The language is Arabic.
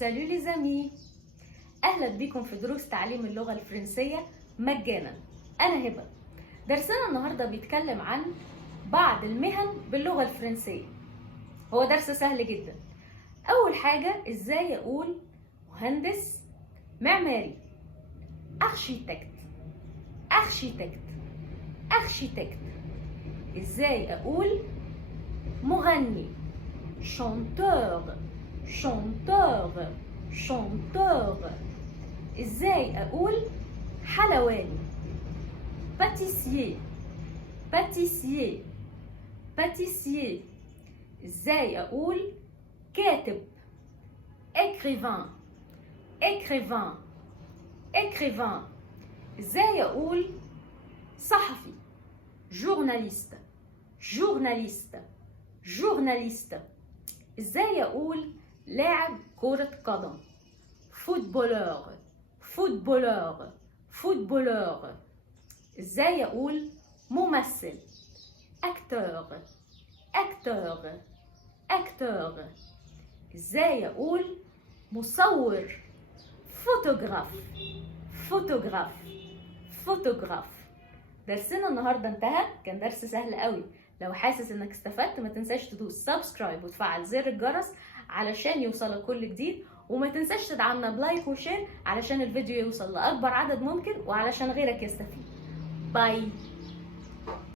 سالو لي زامي، اهلا بكم في دروس تعليم اللغه الفرنسيه مجانا. انا هبه. درسنا النهارده بيتكلم عن بعض المهن باللغه الفرنسيه. هو درس سهل جدا. اول حاجه ازاي اقول مهندس معماري، ارشيتكت ارشيتكت ارشيتكت. ازاي اقول مغني، شانتور شانتور شانتور. ازاي اقول حلواني، باتيسيي باتيسيي باتيسيي. ازاي اقول كاتب، écrivain écrivain écrivain. ازاي اقول صحفي، journaliste journaliste journaliste. ازاي اقول لاعب كرة قدم، footballeur footballeur footballeur. ازاي اقول ممثل، acteur acteur acteur. ازاي اقول مصور، photographe photographe photographe. درسنا النهارده انتهى. كان درس سهل قوي. لو حاسس انك استفدت ما تنساش تدوس سبسكرايب وتفعل زر الجرس علشان يوصلك كل جديد، وما تنساش تدعمنا بلايك وشير علشان الفيديو يوصل لاكبر عدد ممكن وعلشان غيرك يستفيد. باي.